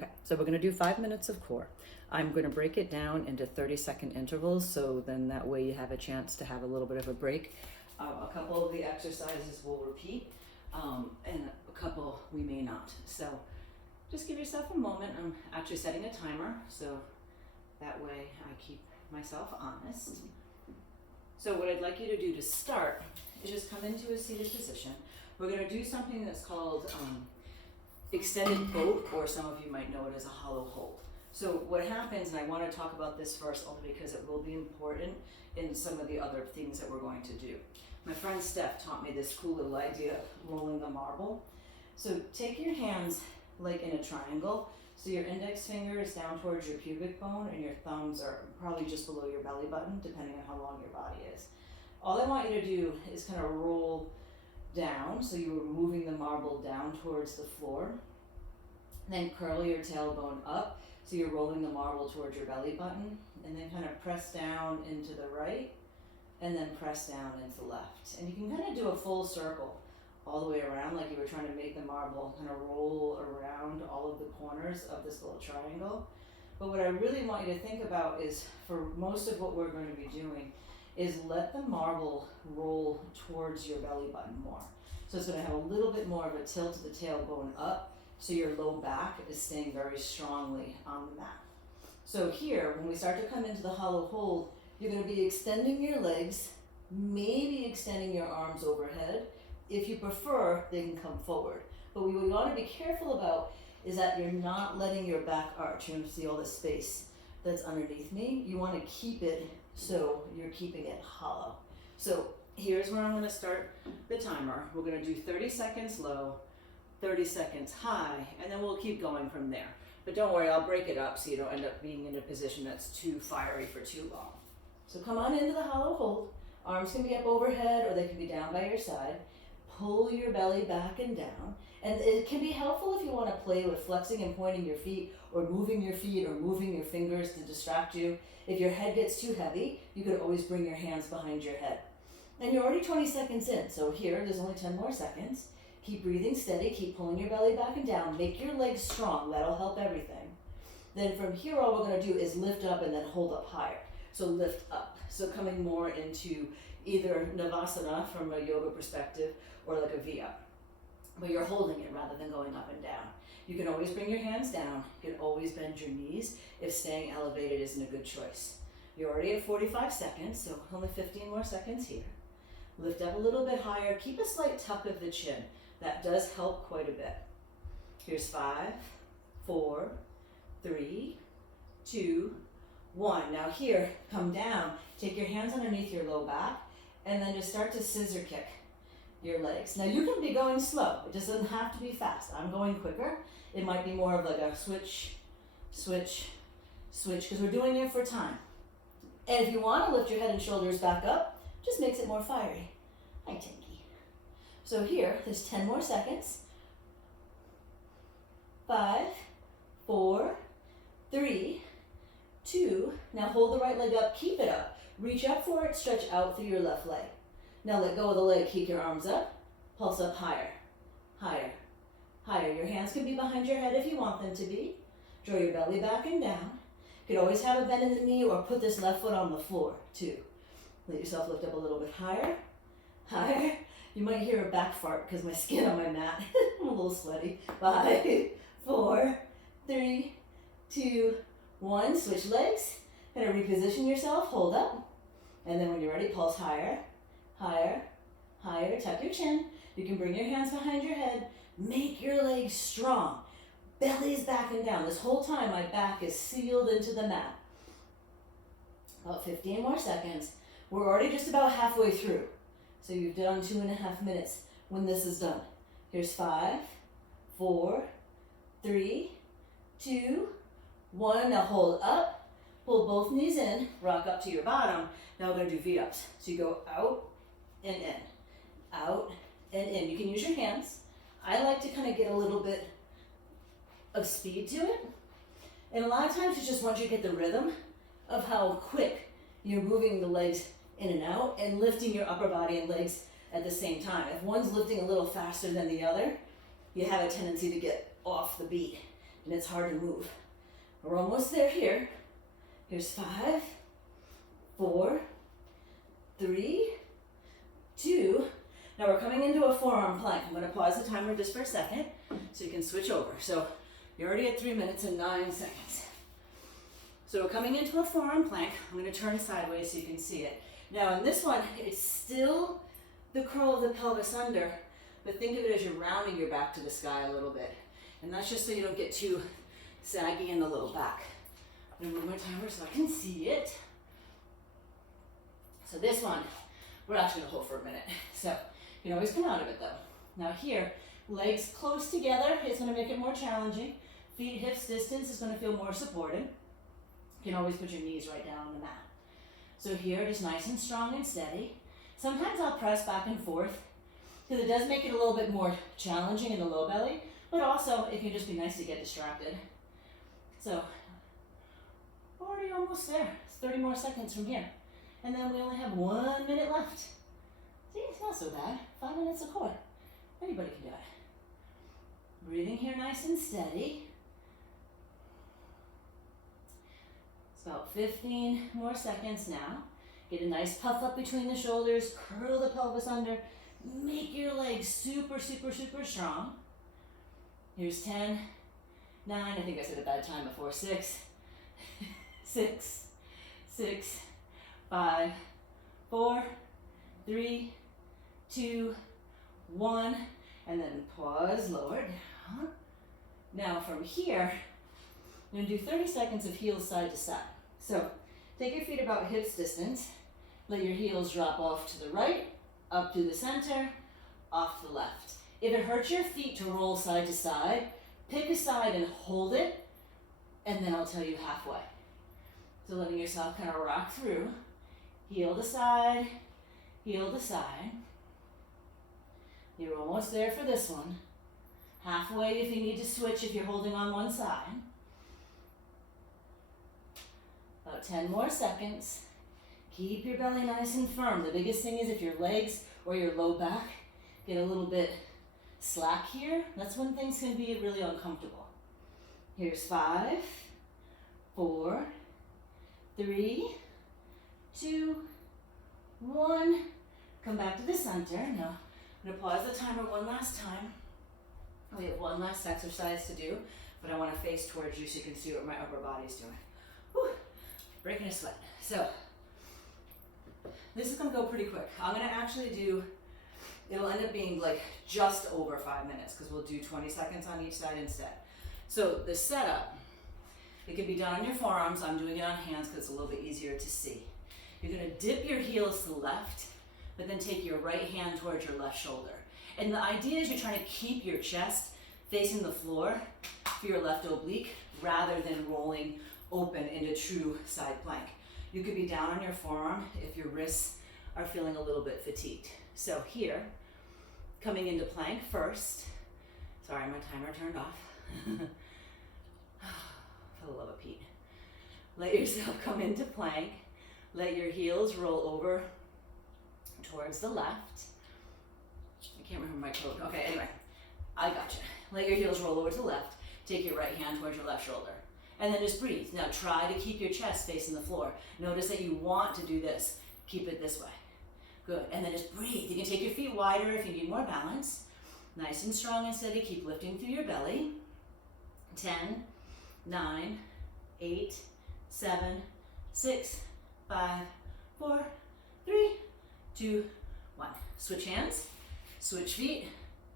Okay, so we're going to do 5 minutes of core. I'm going to break it down into 30-second intervals, so then that way you have a chance to have a little bit of a break. A couple of the exercises will repeat, and a couple we may not. So just give yourself a moment. I'm actually setting a timer, so that way I keep myself honest. So what I'd like you to do to start is just come into a seated position. We're going to do something that's called extended boat, or some of you might know it as a hollow hold. So what happens, and I want to talk about this first only because it will be important in some of the other things that we're going to do. My friend Steph taught me this cool little idea of rolling the marble. So take your hands like in a triangle. So your index finger is down towards your pubic bone and your thumbs are probably just below your belly button, depending on how long your body is. All I want you to do is kind of roll down, so you're moving the marble down towards the floor. Then curl your tailbone up, so you're rolling the marble towards your belly button, and then kind of press down into the right, and then press down into the left. And you can kind of do a full circle all the way around, like you were trying to make the marble kind of roll around all of the corners of this little triangle. But what I really want you to think about is, for most of what we're going to be doing, is let the marble roll towards your belly button more. So it's going to have a little bit more of a tilt of the tailbone up, so your low back is staying very strongly on the mat. So here, when we start to come into the hollow hold, you're going to be extending your legs, maybe extending your arms overhead. If you prefer, they can come forward. But what we want to be careful about is that you're not letting your back arch. You see all this space that's underneath me? You want to keep it so you're keeping it hollow. So here's where I'm going to start the timer. We're going to do 30 seconds low, 30 seconds high, and then we'll keep going from there. But don't worry, I'll break it up so you don't end up being in a position that's too fiery for too long. So come on into the hollow hold. Arms can be up overhead or they can be down by your side. Pull your belly back and down. And it can be helpful if you want to play with flexing and pointing your feet, or moving your feet or moving your fingers to distract you. If your head gets too heavy, you could always bring your hands behind your head. And you're already 20 seconds in, so here, there's only 10 more seconds. Keep breathing steady, keep pulling your belly back and down. Make your legs strong, that'll help everything. Then from here, all we're going to do is lift up and then hold up higher. So lift up. So coming more into either Navasana from a yoga perspective, or like a V-up. But you're holding it rather than going up and down. You can always bring your hands down. You can always bend your knees if staying elevated isn't a good choice. You're already at 45 seconds, so only 15 more seconds here. Lift up a little bit higher. Keep a slight tuck of the chin. That does help quite a bit. Here's 5, 4, 3, 2, 1. Now here, come down. Take your hands underneath your low back, and then just start to scissor kick your legs. Now you can be going slow. It doesn't have to be fast. I'm going quicker. It might be more of like a switch, switch, switch, because we're doing it for time. And if you want to lift your head and shoulders back up, just makes it more fiery. Hi, Tinky. So here, there's 10 more seconds. 5, 4, 3, 2. Now hold the right leg up, keep it up. Reach up for it, stretch out through your left leg. Now let go of the leg, keep your arms up, pulse up higher, higher, higher. Your hands can be behind your head if you want them to be. Draw your belly back and down. You could always have a bend in the knee or put this left foot on the floor too. Let yourself lift up a little bit higher, higher. You might hear a back fart because my skin on my mat, I'm a little sweaty. 5, 4, 3, 2, 1. Switch legs. Kind of reposition yourself, hold up. And then when you're ready, pulse higher, higher, higher. Tuck your chin. You can bring your hands behind your head. Make your legs strong. Belly's back and down. This whole time my back is sealed into the mat. About 15 more seconds. We're already just about halfway through. So you've done 2.5 minutes when this is done. Here's 5, 4, 3, 2, 1. Now hold up. Pull both knees in. Rock up to your bottom. Now we're going to do V-ups. So you go out and in. Out and in. You can use your hands. I like to kind of get a little bit of speed to it. And a lot of times you just want you to get the rhythm of how quick you're moving the legs in and out and lifting your upper body and legs at the same time. If one's lifting a little faster than the other, you have a tendency to get off the beat. and it's hard to move. We're almost there here. Here's 5, 4, 3, 2. Now we're coming into a forearm plank. I'm going to pause the timer just for a second so you can switch over. So you're already at 3 minutes and 9 seconds. So we're coming into a forearm plank. I'm going to turn sideways so you can see it. Now in this one, it's still the curl of the pelvis under, but think of it as you're rounding your back to the sky a little bit. And that's just so you don't get too saggy in the little back. I'm going to move my timer so I can see it. So this one, we're actually going to hold for a minute. So you can always come out of it though. Now here, legs close together is going to make it more challenging. Feet hips distance is going to feel more supported. You can always put your knees right down on the mat. So here, just nice and strong and steady. Sometimes I'll press back and forth because it does make it a little bit more challenging in the low belly, but also it can just be nice to get distracted. So already almost there. It's 30 more seconds from here. And then we only have 1 minute left. See, it's not so bad. 5 minutes of core. Anybody can do it. Breathing here nice and steady. It's about 15 more seconds now. Get a nice puff up between the shoulders, curl the pelvis under, make your legs super, super, super strong. Here's 10, 9, I think I said a bad time before, 6, 6, 6, 5, 4, 3, 2, 1, and then pause, lower down. Now from here, I'm going to do 30 seconds of heels side to side. So take your feet about hips distance. Let your heels drop off to the right, up to the center, off to the left. If it hurts your feet to roll side to side, pick a side and hold it, and then I'll tell you halfway. So letting yourself kind of rock through. Heel to side, heel to side. You're almost there for this one. Halfway if you need to switch if you're holding on one side. About 10 more seconds. Keep your belly nice and firm. The biggest thing is if your legs or your low back get a little bit slack here, that's when things can be really uncomfortable. Here's 5, 4, 3, 2, 1. Come back to the center. Now, I'm going to pause the timer one last time. We have one last exercise to do, but I want to face towards you so you can see what my upper body's doing. Whew, breaking a sweat. So, this is going to go pretty quick. I'm going to actually do, it'll end up being like just over 5 minutes because we'll do 20 seconds on each side instead. So the setup, it can be done on your forearms. I'm doing it on hands because it's a little bit easier to see. You're going to dip your heels to the left, but then take your right hand towards your left shoulder. And the idea is you're trying to keep your chest facing the floor for your left oblique rather than rolling open into true side plank. You could be down on your forearm if your wrists are feeling a little bit fatigued. So here, coming into plank first. Sorry, my timer turned off. For the love of Pete. Let yourself come into plank. Let your heels roll over towards the left. I can't remember my code. Okay, anyway, I got you. Let your heels roll over to the left. Take your right hand towards your left shoulder. And then just breathe. Now try to keep your chest facing the floor. Notice that you want to do this. Keep it this way. Good. And then just breathe. You can take your feet wider if you need more balance. Nice and strong and steady. Keep lifting through your belly. 10, 9, 8, 7, 6, 5, 4, 3, 2, 1. Switch hands. Switch feet.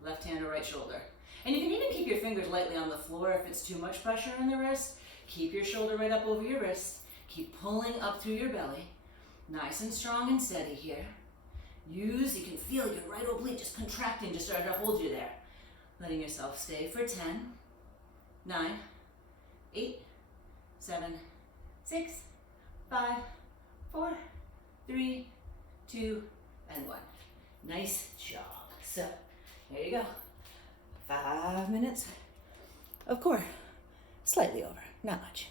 Left hand or right shoulder. And you can even keep your fingers lightly on the floor if it's too much pressure on the wrist. Keep your shoulder right up over your wrist. Keep pulling up through your belly. Nice and strong and steady here. You can feel your right oblique just contracting to start to hold you there. Letting yourself stay for 10, 9, 8, 7, 6, 5, 4, 3, 2, and 1. Nice job. So, there you go. 5 minutes of core. Slightly over, not much.